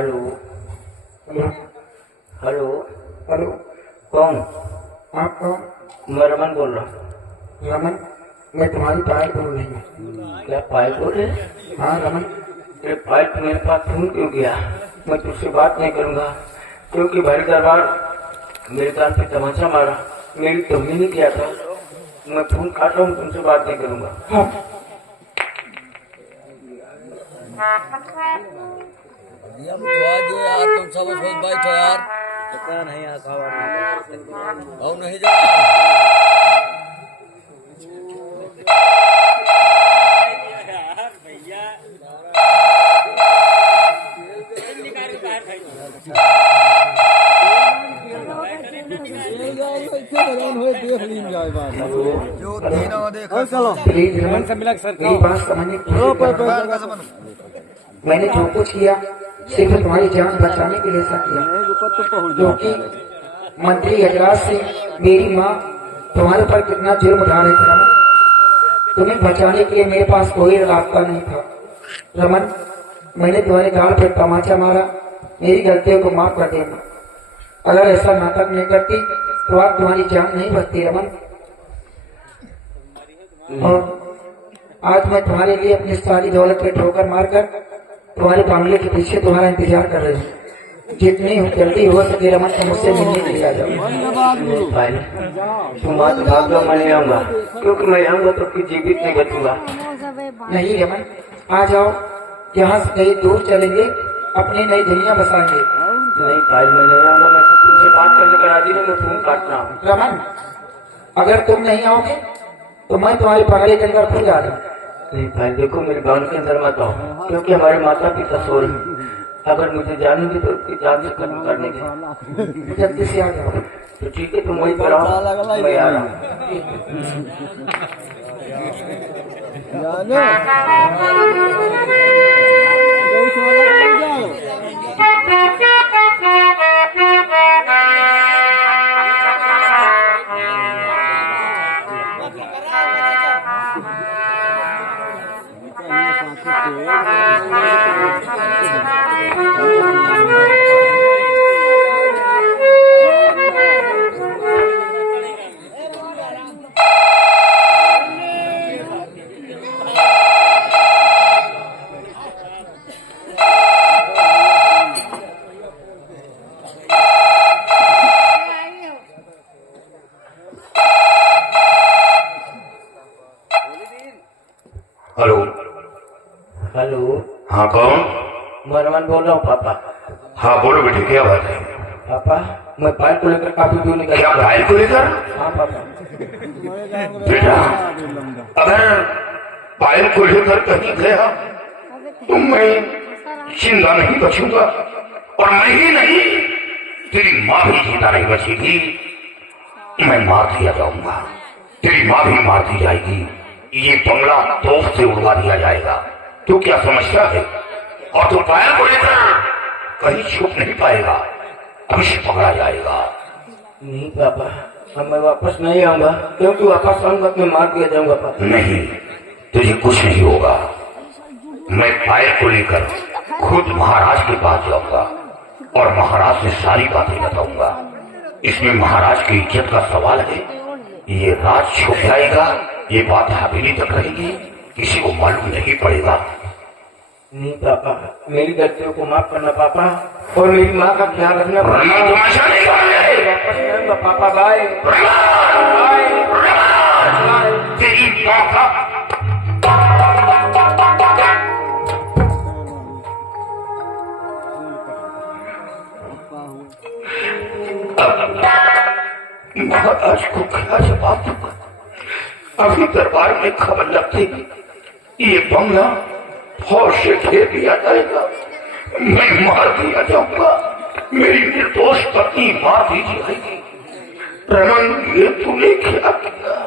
Hello hello hello hello. कौन? आप कौन? मैं रमन बोल रहा हूँ। रमन, मैं तुम्हारी पायल बोल रही हूँ। क्या पायल बोल रहे? हाँ रमन। तेरे पायल तू मेरे पास फोन क्यों किया? मैं तुझसे बात नहीं करूंगा क्योंकि भाई दरबार मेरे कान पे तमाचा मारा, मेरी तोहनी नहीं किया था। मैं फोन काट रहा हूँ, तुमसे बात नहीं करूंगा। हाँ। यार तुम सब सोच बैठो यार। पता नहीं और नहीं जा प्लीज रमन, मेरी बात समझने की कोशिश करो। मैंने जो कुछ किया सिर्फ तुम्हारी जान बचाने के लिए ऐसा किया, क्योंकि मंत्री हजरात से मेरी माँ तुम्हारे ऊपर कितना जुर्म उठा रही थी रमन। तुम्हें बचाने के लिए मेरे पास कोई रास्ता नहीं था रमन। मैंने तुम्हारे गाल पे तमाचा मारा, मेरी गलतियों को माफ कर देना। अगर ऐसा नाटक नहीं करती तो आज तुम्हारी जान नहीं बचती रमन। और आज मैं तुम्हारे लिए अपनी सारी दौलत पे ठोकर मारकर तुम्हारे बंगले के पीछे तुम्हारा इंतजार कर रही हूँ। जितनी जल्दी हो सके रमन तुम मुझसे मिलने के लिए आ जाओ। तुम आज भाग जाओ, मैं नहीं आऊंगा क्योंकि मैं आऊंगा तो फिर जीवित नहीं बचूंगा। नहीं रमन, आ जाओ, यहाँ से कहीं दूर चलेंगे, अपनी नई दुनिया बसाएंगे। नहीं पायल, मैं नहीं आऊंगा। मैं तुमसे बात करने का राजी नहीं, मैं फोन काट रहा हूँ। रमन, अगर तुम नहीं आओगे तो मैं तुम्हारे बंगले के अंदर खुद आ रहा हूँ। नहीं भाई देखो, मेरे गांव के अंदर मत आओ क्योंकि हमारे माता पिता सो रहे हैं। अगर मुझे जानेंगे तो उसकी जान से खत्म कर देंगे। जल्दी से आ जाओ। तो ठीक है, तुम वहीं पर आओ, मैं आ रहा हूँ। हेलो हेलो, हाँ कौन? मैं रमन बोल रहा हूँ पापा। हाँ बोलो बेटे, क्या बात है? पापा, मैं पायल को लेकर काफी दूर निकल क्या गया। पायल को लेकर? हाँ पापा। बेटा अगर पायल को लेकर कहीं गया तो मैं जिंदा नहीं बचूंगा, और मैं ही नहीं तेरी माँ भी जिंदा नहीं बचेगी। मैं मार दिया जाऊंगा, तेरी माँ भी मार दी जाएगी, ये बंगला तोप से उड़वा दिया जाएगा। तू क्या समझता है? और तू पायल को लेकर कहीं छुप नहीं पाएगा, अवश्य पकड़ा जाएगा। नहीं पापा, अब मैं वापस नहीं आऊंगा क्योंकि वापस आऊंगा तो मैं मार दिया जाऊंगा पापा। नहीं, तुझे कुछ नहीं होगा। मैं पायल को लेकर खुद महाराज के पास जाऊंगा और महाराज से सारी बातें बताऊंगा। इसमें महाराज की इज्जत का सवाल है। ये राज छुप जाएगा, ये बात हवेली तक रहेगी, किसी को मालूम नहीं पड़ेगा। नहीं पापा, मेरी गलतियों को माफ करना पापा, और मेरी माँ का ख्याल रखना पापा। तमाशा नहीं कर रहे। वापस नहीं आऊंगा पापा। Bye bye. तेरी माँ का महाराज को क्या जवाब दूंगा? अभी दरबार में खबर लगती ये बंगला फौज से घेर दिया जाएगा, मैं मार दिया जाऊंगा, मेरी निर्दोष पत्नी मार दी जाएगी। रमन, ये तूने क्या किया?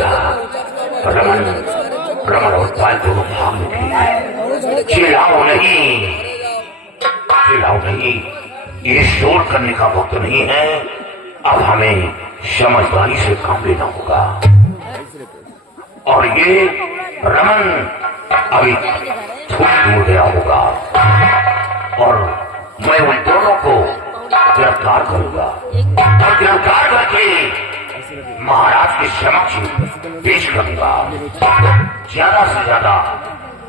गया। रमन और पायल दोनों भाग निकले। चिल्लाओ नहीं, चिल्लाओ नहीं, ये शोर करने का वक्त नहीं है। अब हमें समझदारी से काम लेना होगा। और ये रमन अभी थोड़ी दूर गया होगा और मैं उन दोनों को गिरफ्तार करूंगा और गिरफ्तार करके महाराज के समक्ष पेश करूंगा। ज्यादा से ज्यादा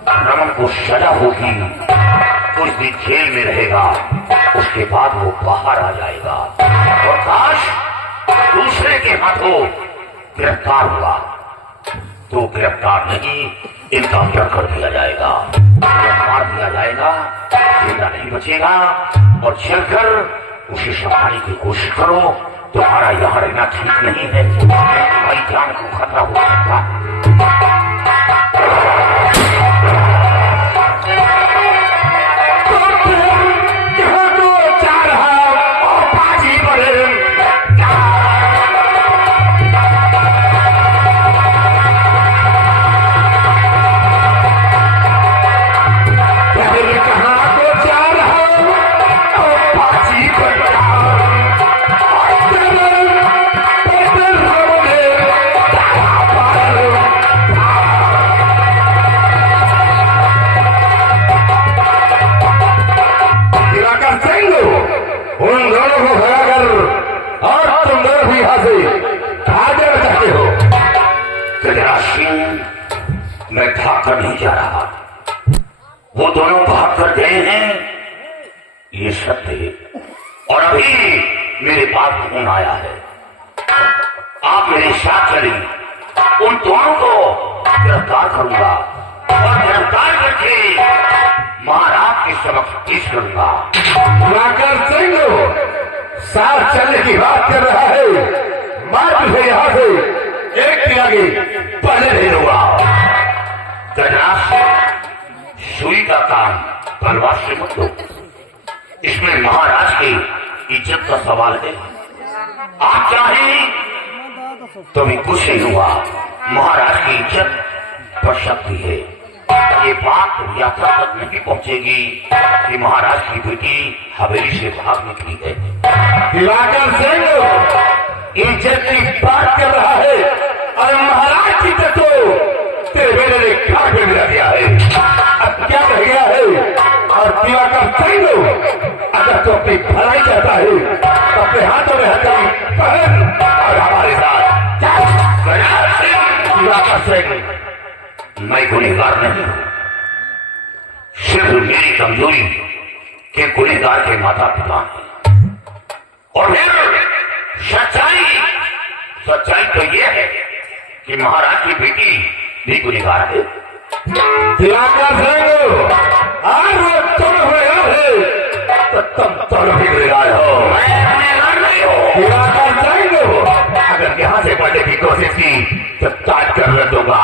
रमन को सजा होगी, कुछ दिन जेल में रहेगा, उसके बाद वो बाहर आ जाएगा और काश दूसरे के हाथों गिरफ्तार हुआ तो गिरफ्तार नहीं, इनकाउंटर कर दिया जाएगा, मार दिया जाएगा, जिंदा नहीं बचेगा। और चलकर उसे संभालने की कोशिश करो। तुम्हारा यहाँ रहना ठीक नहीं है, भाई जान को खतरा हो सकता है। मैं भाग कर नहीं जा रहा, वो दोनों भाग कर गए हैं, ये सत्य है। और अभी मेरे पास फोन आया है, आप मेरे साथ चलिए, उन दोनों को गिरफ्तार करूंगा और गिरफ्तार करके महाराज के समक्ष पेश करूंगा। नागर सिंह साथ चलने की बात कर रहा है, मैं तुझे यहाँ से एक के आगे पहले नहीं लूंगा। सुई का काम तलवार से मत लो, इसमें महाराज की इज्जत का सवाल है। आप चाहें तो भी कुछ नहीं हुआ, महाराज की इज्जत पर शक्ति है। ये बात यात्रा तक नहीं पहुंचेगी कि महाराज की बेटी हवेली से भाग निकली है। दिवाकर सिंह इज्जत की बात कर रहा है और महाराज की इज्जत को तेरे बेटे ने खाक में मिला दिया है। अब क्या रह गया है? और दिवाकर सिंह अगर तो अपनी भलाई चाहता है तो अपने हाथों में हथकड़ी पहन और हमारे साथ दिवाकर सिंह, मैं गुनहगार नहीं हूं, सिर्फ मेरी कमजोरी के गुनहगार के माता पिता हैं। और फिर सच्चाई तो यह है कि महाराज की बेटी भी गुनहगार है। दिवाकर सिंह आज वो तुम गुनहगार है तो तुम दोनों भी गुनहगार हो। मैं गुनहगार नहीं हूं। दिवाकर सिंह अगर यहां से बढ़ने की कोशिश की तो काट कर रख दूंगा।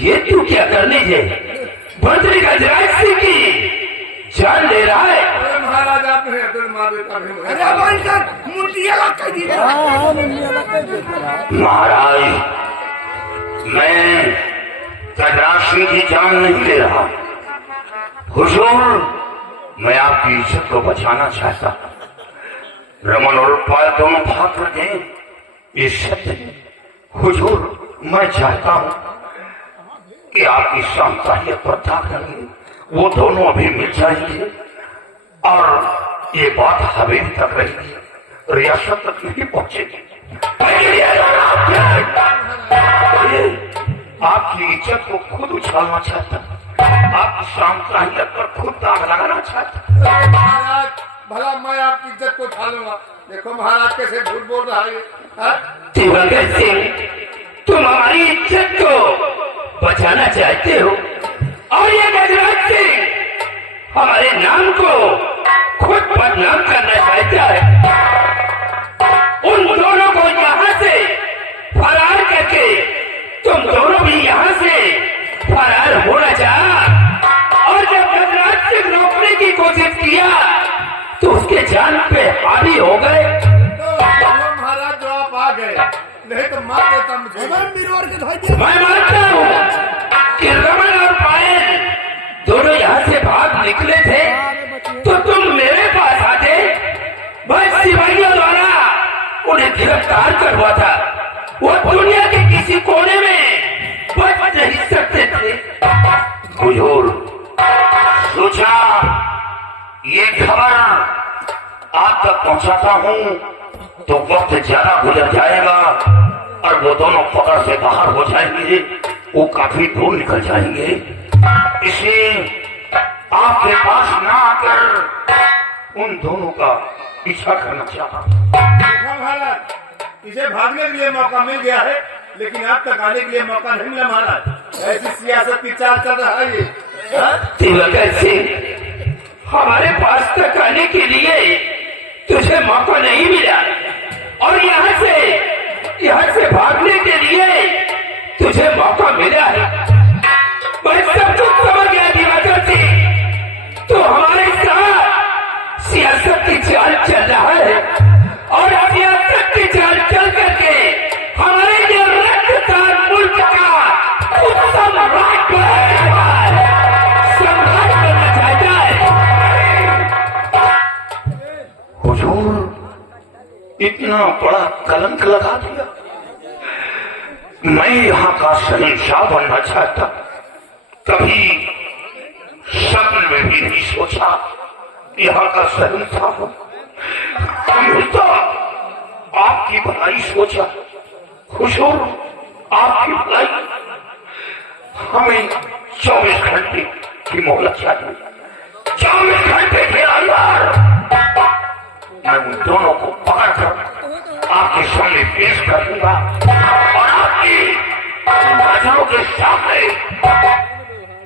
ये तू क्या कर लीजिए? बंदरी का जराइसी की जान ले रहा है। महाराज आप महाराज, मैं गजराज सिंह की जान नहीं ले रहा। हुजूर, मैं आपकी इज्जत को बचाना चाहता। रमन और पायल दोनों भाग कर गए, ये सत्य है। हुजूर, मैं चाहता हूं कि आपकी सामसाहियत पर दाग लगे, वो दोनों अभी मिल जाएंगे और ये बात हवेली तक रहेगी, रियासत तक नहीं पहुंचेगी। आपकी इज्जत को खुद उछालना चाहता, आपकी सामसाहियत पर खुद दाग लगाना चाहता। महाराज भला मैं आपकी इज्जत को उछालूंगा। देखो महाराज कैसे झूठ बोल रहा है हाँ? दिवंगत सिंह, तुम हमारी इज्जत को बचाना चाहते हो और ये गजराज सिंह हमारे नाम को खुद बदनाम करना चाहता है। उन दोनों को यहाँ से फरार करके तुम दोनों भी यहाँ से फरार होना चाहा और जब गजराज सिंह रोकने की कोशिश किया तो उसके जान पे हावी हो गए। तो महाराज जो आप आ गए, नहीं तो मार देता मुझे। मैं मानता हूँ कि रमन और पायल दोनों यहाँ से भाग निकले थे तो तुम मेरे पास आते, बस सिपाहियों द्वारा उन्हें गिरफ्तार करवा था। वो दुनिया के किसी कोने में बच नहीं सकते थे। हुजूर, सोचा ये खबर आप तक पहुंचाता हूँ तो वक्त ज्यादा गुजर जाएगा और वो दोनों पकड़ से बाहर हो जाएंगे, वो काफी दूर निकल जाएंगे। इसलिए आपके पास ना आकर उन दोनों का पीछा करना चाहा। देखा महाराज, इसे भागने के लिए मौका मिल गया है लेकिन आप तक आने के लिए मौका नहीं मिला महाराज। ऐसी सियासत की चाल चल रहा है ये हाँ? दिवंगत सिंह, हमारे पास तक आने के लिए तुझे मौका नहीं मिला और यहाँ से भागने के लिए तुझे मौका मिला है। मैं सब कुछ समझ गया दिवंगत सिंह, तो हमारे साथ सियासत की चाल चल रहा है और सियासत की चाल चल करके हमारे ये रक्तदार मुल्क का सम्राट बनना चाहता है। हुजूर, इतना बड़ा कलंक लगा दिया। मैं यहाँ का शहंशाह बनना चाहता, कभी सपन में भी नहीं सोचा यहाँ का शहंशाह हूं। हमेशा आपकी भलाई सोचा। हुजूर, आपकी भलाई, हमें 24 घंटे की मोहलत चाहिए। 24 घंटे के अंदर मैं उन दोनों को पकड़कर आपके सामने पेश कर दूंगा और आपकी नजरों के सामने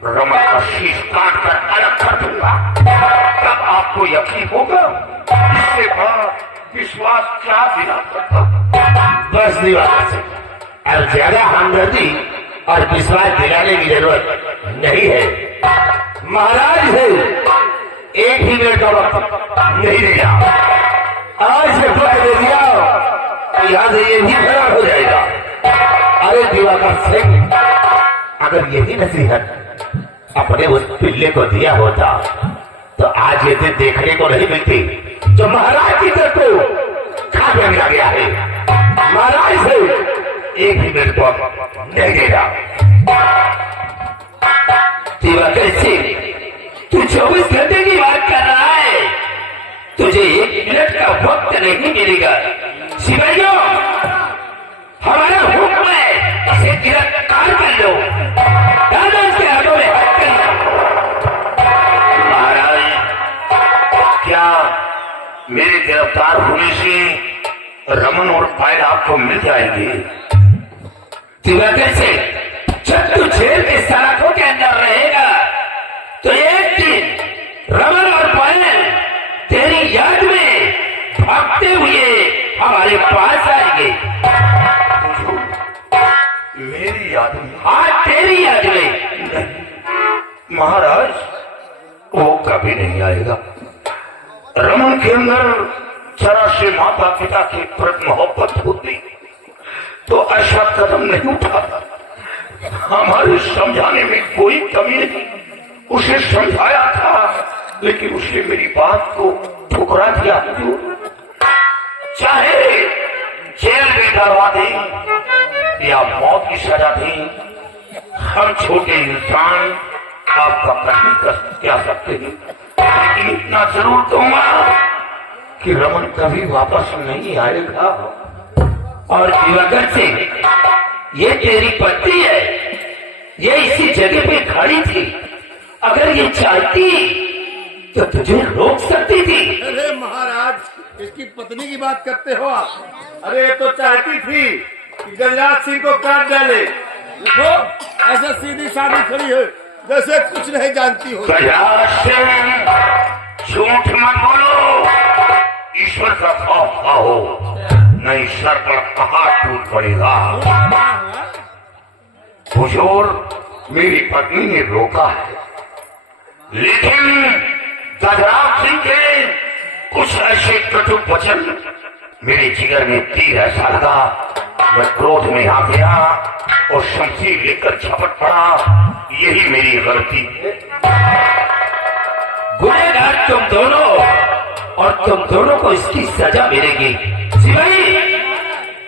रमन का शीश काट कर अलग कर दूंगा। तब आपको यकीन होगा इससे बड़ा विश्वास क्या दिला सकता। बस दिवाकर से अब ज्यादा हमदर्दी और विश्वास दिलाने की जरूरत नहीं है। महाराज है, एक ही मिनट का वक्त नहीं देगा। आज से वक्त दे दिया तो यहाँ से ये भी फरार हो जाएगा। अरे दिवाकर सिंह, अगर यही नसीहत अपने उस पिल्ले को दिया होता तो आज ये दिन देखने को नहीं मिलती जो महाराज की तरफ को खा मिला गया है। महाराज से एक ही मिनट को नहीं देगा। दिवाकर सिंह, तू 24 घंटे की बात कर रहा है, तुझे 1 मिनट का वक्त नहीं मिलेगा। सिपाहियों, हमारा हुक्म है, इसे गिरफ्तार कर लो, इसके हाथों में हाथ कर लो। महाराज, क्या मेरे गिरफ्तार होने से रमन और पायल आपको मिल जाएंगे? दिवाकर सिंह, जब तू जेल के सलाखों के अंदर रहेगा तो एक दिन रमन और पायल तेरी याद में भागते हुए हमारे पास आएंगे। मेरी याद में? हाँ, तेरी याद में। महाराज, वो कभी नहीं आएगा। रमन के अंदर जरा से माता पिता के प्रति मोहब्बत होती तो ऐसा कदम नहीं उठाता। हमारे समझाने में कोई कमी नहीं, उसे समझाया था लेकिन उसने मेरी बात को ठुकरा दिया। चाहे जेल में डरवा दे या मौत की सजा दे, हम छोटे इंसान आपका करने कर क्या सकते हैं, लेकिन इतना जरूर कहूंगा कि रमन कभी वापस नहीं आएगा। और दिवाकर सिंह, ये तेरी पत्नी है, ये इसी जगह पे खड़ी थी, अगर ये चाहती तो तुझे रोक सकती थी। अरे महाराज, इसकी पत्नी की बात करते हो आप? अरे ये तो चाहती थी कि गजराज सिंह को काट डाले। देखो ऐसा सीधी सादी खड़ी है जैसे कुछ नहीं जानती हो। गजराज सिंह, झूठ मत बोलो, ईश्वर का खौफ खाओ, नहीं सर पर पहाड़ टूट पड़ेगा। हुजूर, मेरी पत्नी ने रोका है, लेकिन गजराज सिंह के कुछ ऐसे कटु वचन मेरे जिगर में तीर ऐसा लगा, मैं क्रोध में आ गया और शमशीर लेकर झपट पड़ा। यही मेरी गलती है। गुनहगार तुम दोनों, और तुम दोनों को इसकी सजा मिलेगी। सिपाही,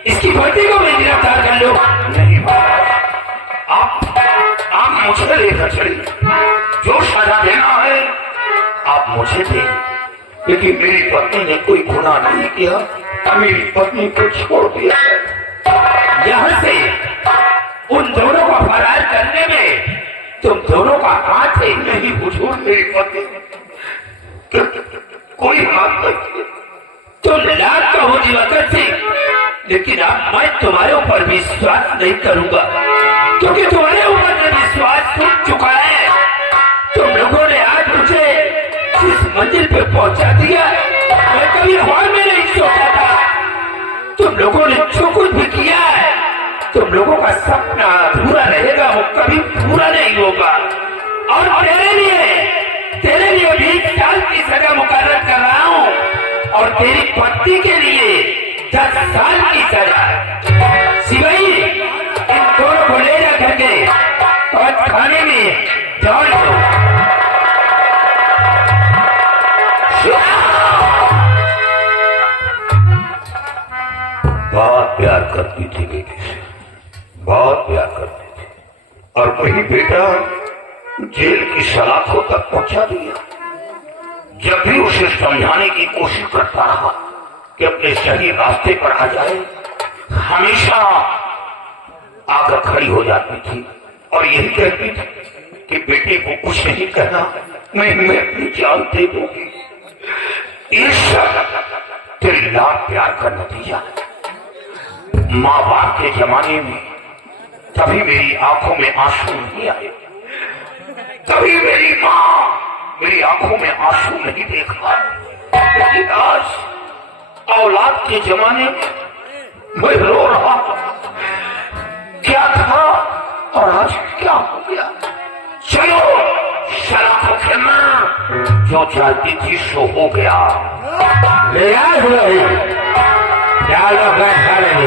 इसकी पत्नी को भी गिरफ्तार कर लो। नहीं महाराज, आप मुझे लेकर चलिए, जो सजा देना है आप मुझे दें, लेकिन मेरी पत्नी ने कोई गुनाह नहीं किया, मेरी पत्नी को छोड़ दिया है। यहाँ से उन दोनों को फरार करने में तुम दोनों का हाथ है। नहीं हुजूर, मेरी पत्नी तो कोई हाथ नहीं। तुम लाख कहो दिवाकर सिंह, लेकिन अब मैं तुम्हारे ऊपर विश्वास नहीं करूंगा, क्योंकि तुम्हारे ऊपर में विश्वास टूट चुका है। तुम लोगों ने आज मुझे जिस मंजिल पे पहुंचा दिया, मैं कभी ख्वाब में नहीं सोचा था। तुम लोगों ने जो कुछ भी किया है, तुम लोगों का सपना अधूरा रहेगा, वो कभी पूरा नहीं होगा। और तेरे लिए 20 साल की सजा मुकर्रर कर रहा हूँ, और तेरी पत्नी के लिए 10 साल की सजा। सिपाही, इन दोनों को ले जा करके और खाने में डाल दो। बहुत प्यार करती थी बेटी से, बहुत प्यार करती थी, और वही बेटा जेल की सलाखों तक पहुंचा दिया। जब भी उसे समझाने की कोशिश करता रहा कि अपने सही रास्ते पर आ जाए, हमेशा आकर खड़ी हो जाती थी और यही कहती थी कि बेटे को कुछ नहीं कहना, मैं अपनी जान दे दूंगी। ये सब तेरे लाड प्यार का नतीजा है। माँ बाप के जमाने में तभी मेरी आंखों में आंसू नहीं आए, तभी मेरी माँ मेरी आंखों में आंसू नहीं देख पाई, लेकिन आज औलाद के जमाने में मैं रो रहा हूं। क्या था और आज क्या हो गया। चलो शराब खेलना, जो चाहती थी सो हो गया। ले आए हुए क्या लोग खा लेंगे।